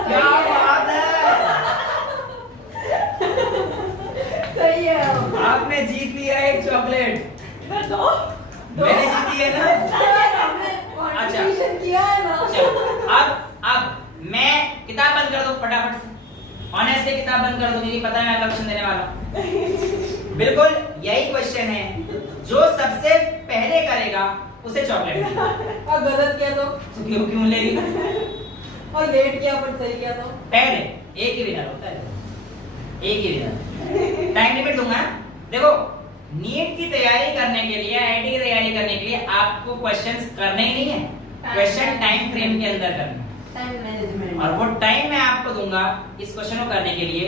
क्या बात है, सही है। आपने जीत लिया एक चॉकलेट। मैंने जीती है ना? अच्छा किया है ना। अब मैं किताब बंद कर दो फटाफट से, ऑनेस्टली किताब बंद कर दो, क्योंकि पता है मैं क्वेश्चन देने वाला हूं। बिल्कुल यही क्वेश्चन है, जो सबसे पहले करेगा उसे चॉकलेट। और गलत किया तो क्यों लेगी? और लेट किया पर सही किया तो पहले एक ही विनर होता है, एक ही विनर। टाइम लिमिट दूंगा। देखो नीट की तैयारी करने के लिए, आईआईटी की तैयारी करने के लिए आपको क्वेश्चंस करने ही नहीं है, क्वेश्चन टाइम फ्रेम के अंदर करना, टाइम मैनेजमेंट, और वो टाइम मैं आपको दूंगा इस क्वेश्चन को करने के लिए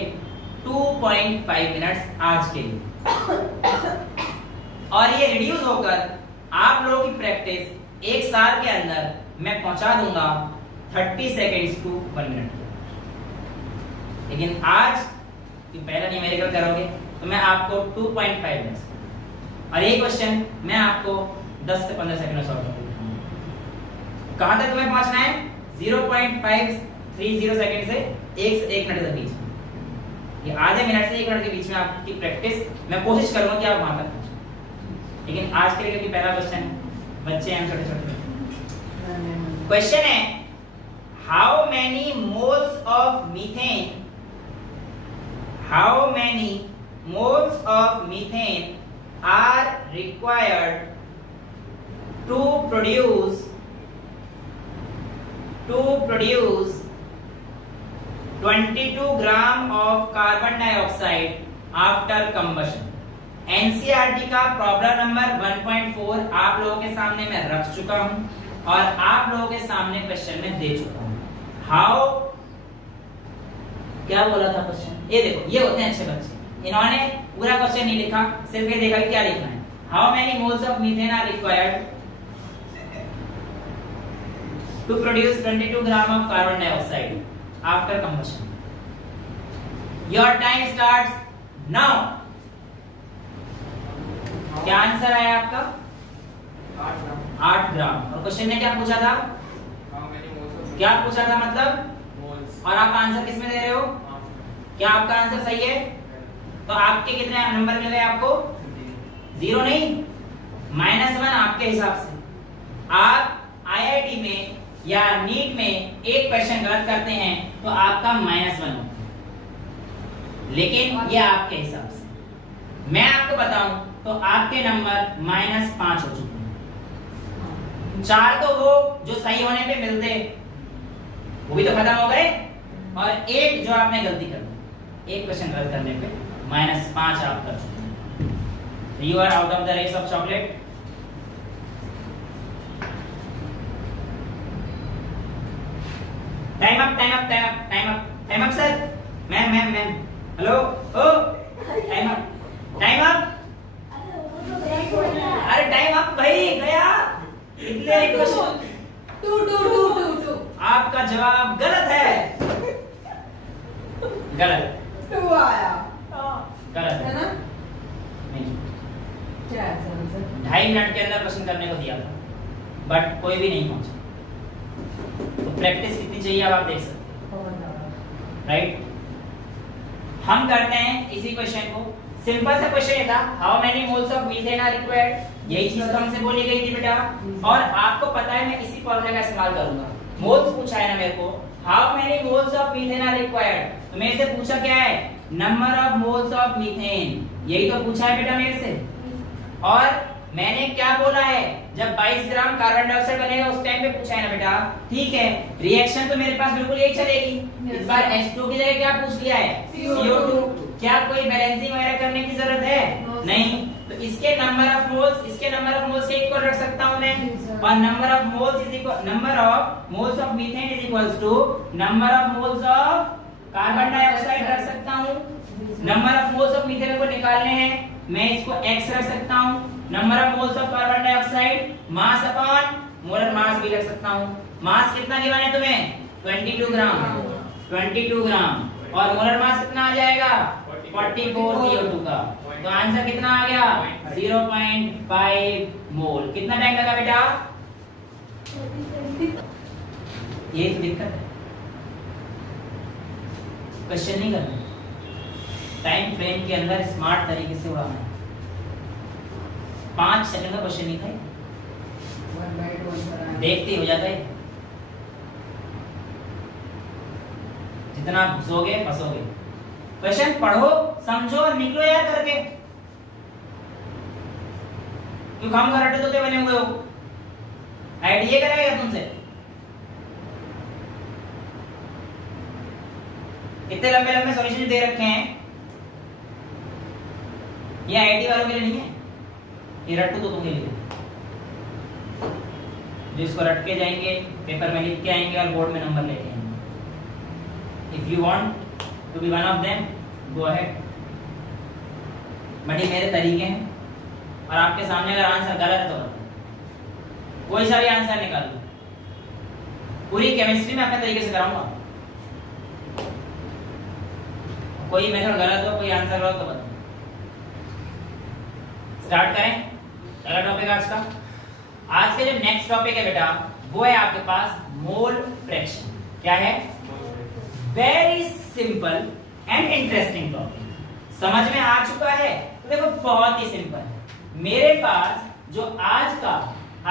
2.5 मिनट्स आज के लिए, और ये रिड्यूस होकर आप लोगों की प्रैक्टिस एक साल के अंदर मैं पहुंचा दूंगा 30 सेकेंड्स टू 1 मिनट। लेकिन आज पहला न्यूमेरिकल करोगे तो मैं आपको 2.5 मिनट्स, और ये क्वेश्चन मैं आपको 10 से 15 सेकंड में सॉल्व कर दूंगा। कहां तक तुम्हें पहुंचना है? 0.530 सेकंड से 1 मिनट के बीच में, ये आधे मिनट से 1 मिनट के बीच में आपकी प्रैक्टिस मैं कोशिश करूंगा कि आप वहां तक पहुंचे। लेकिन आज के लिए क्योंकि पहला क्वेश्चन है, बच्चे हैं छोटे छोटे, क्वेश्चन है how many moles of methane, how many moles of methane are required to produce 22 gram of carbon dioxide after combustion। NCERT का प्रॉब्लम नंबर 1.4 आप लोगों के सामने मैं रख चुका हूं, और आप लोगों के सामने क्वेश्चन में दे चुका हूं। हाउ, क्या बोला था क्वेश्चन? ये देखो, ये होते हैं अच्छे बच्चे, इन्होंने पूरा क्वेश्चन नहीं लिखा, सिर्फ ये देखा कि क्या लिखना है। How many moles of methane are required to produce 22 gram of carbon dioxide after combustion. Your time starts now. क्या आंसर आया आपका? 8 ग्राम। और क्वेश्चन ने क्या पूछा था? क्या पूछा था मतलब? और आप आंसर किस में दे रहे हो? क्या आपका आंसर सही है? तो आपके कितने नंबर मिल गए आपको? 0 नहीं, -1 आपके हिसाब से। आप आईआईटी में या नीट में एक क्वेश्चन गलत करते हैं तो आपका -1 होता है, लेकिन ये आपके हिसाब से। मैं आपको बताऊं तो आपके नंबर -5 हो चुके हैं। 4 तो वो जो सही होने पे मिलते वो भी तो खत्म हो गए, और 1 जो आपने गलती कर दी, एक क्वेश्चन गलत करने पे -5 आप कर चुके हैं। You are out of the race of chocolate. Time up time up time up time up time up sir. Ma'am ma'am ma'am hello, oh time up time up. अरे टाइम आप भाई गया। इतने क्वेश्चन 2 2 2 2 2 आपका जवाब गलत है। गलत 2 आया गलत है ना? नहीं, क्या है सर आंसर? 2.5 मिनट के अंदर क्वेश्चन करने को दिया था, बट कोई भी नहीं पहुंचा। तो प्रैक्टिस कितनी चाहिए अब आप देख सकते हैं, राइट? हम करते हैं इसी क्वेश्चन को। सिंपल सा क्वेश्चन ये था, how many moles of methane are required. यही चीज तो हमसे बोली गई थी बेटा, और आपको पता है मैं इसी फॉर्मूले का इस्तेमाल करूंगा। मोल्स पूछा है ना मेरे को, how many moles of methane are required, तो मेरे से पूछा क्या है, number of moles of methane, यही तो पूछा है बेटा मेरे से। और मैंने क्या बोला है, जब 22 ग्राम कार्बन डाइऑक्साइड बनेगा उस टाइम पे पूछा है ना बेटा। ठीक है, रिएक्शन तो मेरे पास बिल्कुल यही चलेगी। इस बार H2 की जगह क्या पूछ लिया है, CO2। क्या कोई बैलेंसिंग वगैरह करने की जरूरत है? नहीं। तो इसके नंबर ऑफ मोल्स, इसके नंबर ऑफ मोल्स के इक्वल रख सकता हूं मैं, और number of moles is equal, number of moles of methane is equals to number of moles of carbon dioxide रख सकता हूं। Number of moles of methane को निकालने हैं, मैं इसको x रख सकता हूं। Number of moles of carbon dioxide mass upon molar mass भी रख सकता हूं। मास कितना गिवन है तुम्हें, 22 ग्राम, 22 ग्राम, और मोलर मास कितना आ जाएगा, 44 CO2 का। तो आंसर कितना आ गया, 0.5 मोल। कितना टाइम लगा बेटा, ये तो दिक्कत है, क्वेश्चन नहीं करना, टाइम फ्रेम के अंदर स्मार्ट तरीके से उड़ाना है। 5 सेकंड का क्वेश्चन नहीं था, 1 by 1 देखते ही हो जाता है। जितना घुसोगे फंसोगे। क्वेश्चन पढ़ो, समझो और निकलो यार करके। क्यों काम कर रटे तो बने हुए हो, आईडीए कराएगा तुमसे। इतने लंबे लंबे सॉल्यूशन दे रखे हैं, ये आईटी वालों के लिए नहीं है, ये रट्टू तो तुमके लिए, जो इसको रट के जाएंगे, पेपर में लिख के आएंगे और बोर्ड में नंबर लेके आएंगे। If you want to be one of them, go ahead. But ये मेरे तरीके हैं, और आपके सामने अगर आंसर गलत है तो बताओ, कोई सा भी आंसर निकाल लो। पूरी केमिस्ट्री में अपने तरीके से कराऊंगा, कोई मेथड गलत हो, कोई आंसर गलत तो बताओ। स्टार्ट करें अगला टॉपिक आज का। आज के जो नेक्स्ट टॉपिक है बेटा, वो है आपके पास मोल फ्रैक्शन। क्या है, very simple and interesting topic. समझ में आ चुका है? तो देखो बहुत ही सिंपल है। मेरे पास जो आज का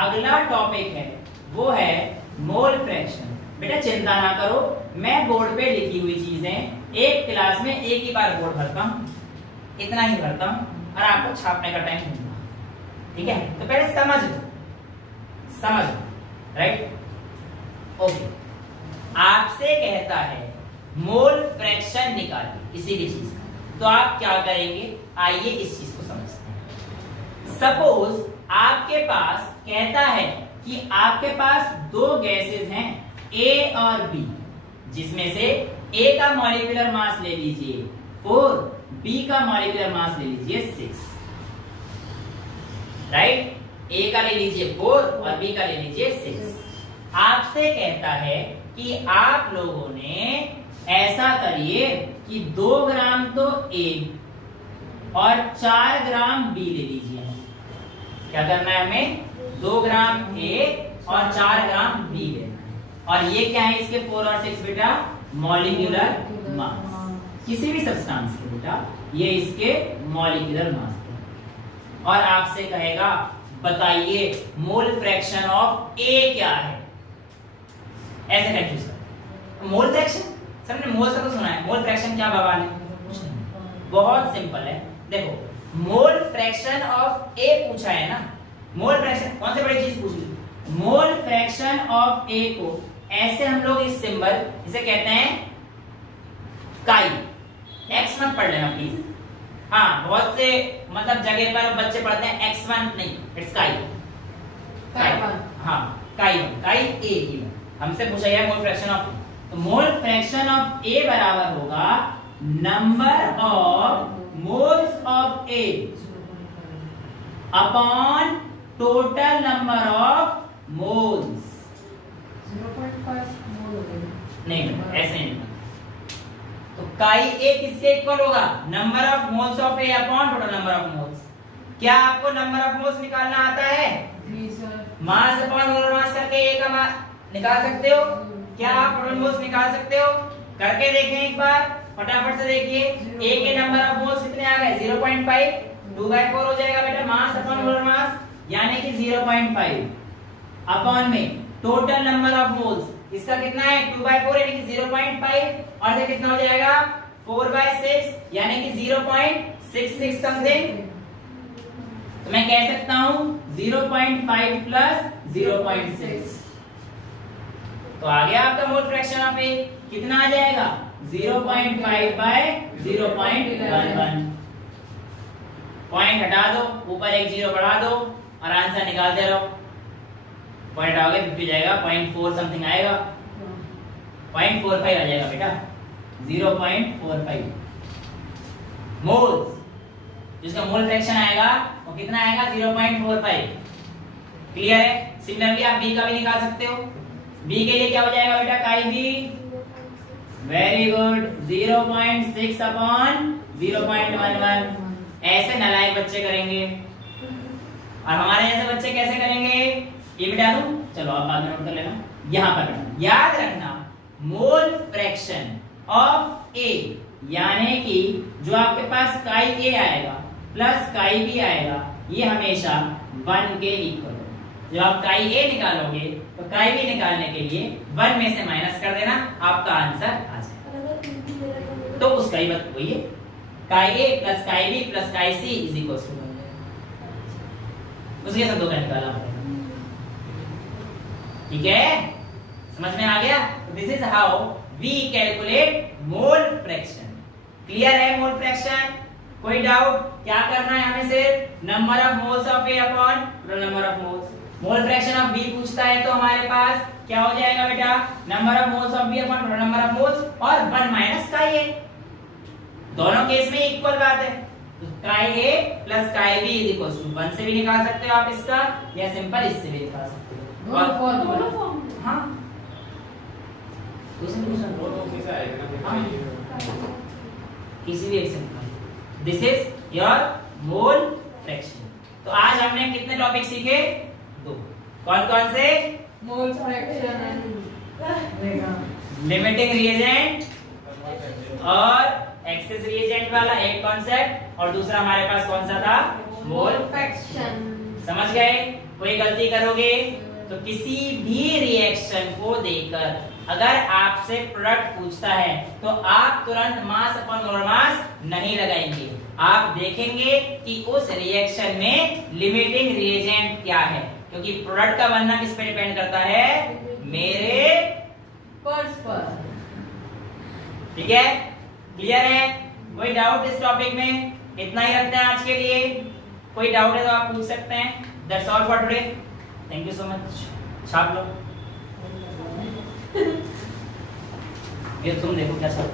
अगला टॉपिक है वो है मोल फ्रैक्शन। बेटा चिंता ना करो, मैं बोर्ड पे लिखी हुई चीजें एक क्लास में एक ही बार बोर्ड भरता हूं, इतना ही भरता हूं, और आपको छापने का टाइम दूंगा। ठीक है, तो पहले समझ लो, राइट? ओके, आपसे कहता है मोल फ्रैक्शन निकालिए किसी भी चीज का, तो आप क्या करेंगे, आइए इस चीज को समझते हैं। सपोज आपके पास कहता है कि आपके पास 2 गैसेस हैं A और B, जिसमें से A का मॉलिक्यूलर मास ले लीजिए 4, B का मॉलिक्यूलर मास ले लीजिए 6, राइट? A का ले लीजिए 4 और B का ले लीजिए 6। आपसे कहता है कि आप लोगों ने ऐसा करिए कि 2 ग्राम तो A और 4 ग्राम B ले लीजिए। क्या करना है हमें, 2 ग्राम A और 4 ग्राम B लेना है। और ये क्या है इसके 4 और 6 बेटा, मॉलिक्यूलर मास। किसी भी सब्सटेंस के बेटा ये इसके मॉलिक्यूलर मास है। और आपसे कहेगा बताइए मोल फ्रैक्शन ऑफ A क्या है, ऐसे कंफ्यूज कर। मोल फ्रैक्शन सबने मोल से तो सुना है, मोल फ्रैक्शन क्या बाबा ने, कुछ नहीं, बहुत सिंपल है। देखो मोल फ्रैक्शन ऑफ A पूछा है ना, मोल फ्रैक्शन कौन से बड़ी चीज पूछ ली, मोल फ्रैक्शन ऑफ A को ऐसे हम लोग इस सिंबल इसे कहते हैं काई। x मत पढ़ लेना प्लीज, हाँ बहुत से मतलब जगह पर बच्चे पढ़ते हैं x1 नहीं, इट्स काई, हाँ काई A की। हमसे पूछा गया मोल फ्रैक्शन ऑफ A, तो मोल फ्रैक्शन ऑफ A बराबर होगा number of moles of A upon total number of moles. 0.5 मोल हो गए। नहीं ऐसे नहीं, तो काई ए किसके इक्वल होगा? Number of moles of A upon total number of moles. क्या आपको नंबर ऑफ मोल्स निकालना आता है? जी sir. Mass upon molar mass करके ए का मास निकाल सकते हो? क्या आप टोटल मोल्स निकाल सकते हो? करके देखें एक बार, फटाफट से देखिए। ए के नंबर ऑफ मोल्स कितने आ गए? 0.5, 2/4 हो जाएगा बेटा मास अपॉन मोलर मास, यानी कि 0.5 अपॉन में टोटल नंबर ऑफ मोल्स, इसका कितना है? 2/4 यानी कि 0.5, और ये कितना हो जाएगा? 4/6 यानी कि 0.66 समथिंग। तो मैं कह सकता हूं 0.5 प्लस 0.6, तो आ गया आपका मोल फ्रैक्शन ऑफ ए। कितना आ जाएगा? 0.5 बाय 0.11। पॉइंट हटा दो, ऊपर एक 0 बढ़ा दो और आंसर निकालते रहो। पॉइंट हटाओगे 50 जाएगा, 0.4 समथिंग आएगा, 0.45 आ जाएगा बेटा, 0.45 मोल्स। जिसका मोल फ्रैक्शन आएगा वो कितना आएगा? 0.45। क्लियर है? सिमिलरली आप बी का भी निकाल सकते हो। बी के लिए क्या हो जाएगा बेटा? काई बी, वेरी गुड, 0.6 अपॉन 0.11। ऐसे नालायक बच्चे करेंगे, और हमारे जैसे बच्चे कैसे करेंगे? ये मिटा दूं, चलो आप बाद में नोट कर लेना। यहां पर याद रखना, मोल फ्रैक्शन ऑफ ए यानी कि जो आपके पास काई ए आएगा प्लस काई बी आएगा, ये हमेशा 1 के इक्वल है। जब आप काई ए निकालोगे तो काई बी निकालने के लिए 1 में से माइनस कर देना, आपका आंसर आ जाएगा। तो उसका ही बात वही है, chi A plus chi B plus chi C is equal to 1। उसके शब्दों का निकाला, ठीक है? समझ में आ गया? This is how we calculate mole fraction. Clear है मोल फ्रैक्शन? कोई डाउट? क्या करना है हमें? सिर्फ number of moles of A upon total number of moles. Mole fraction of B पूछता है तो हमारे पास क्या हो जाएगा बेटा? Number of moles of B upon total number of moles और 1 माइनस काई ए। दोनों केस में इक्वल बात है, तो chi A plus chi B is equal to 1 से भी निकाल सकते हो आप इसका, या सिंपल इससे भी निकाल सकते हो। दोनों फॉर्म, हाँ किसी भी एक से निकाल। This is your mole fraction. तो आज हमने कितने टॉपिक सीखे? 2। कौन कौन से? Mole fraction and limiting reagent और एक्सेस रिएजेंट वाला एक कॉन्सेप्ट, और दूसरा हमारे पास कौन सा था? Mole fraction. समझ गए? कोई गलती करोगे तो किसी भी रिएक्शन को देकर अगर आपसे प्रोडक्ट पूछता है तो आप तुरंत मास अपॉन मोलर मास नहीं लगाएंगे। आप देखेंगे कि उस रिएक्शन में लिमिटिंग रिएजेंट क्या है, क्योंकि प्रोडक्ट का बनना किस पे डिपेंड करता है? मेरे पर्स पर। ठीक है? क्लियर है? कोई डाउट इस टॉपिक में? इतना ही रखते हैं आज के लिए। कोई डाउट है तो आप पूछ सकते हैं। That's all for today. Thank you so much. छाप लो। ये तुम देखो क्या छाप।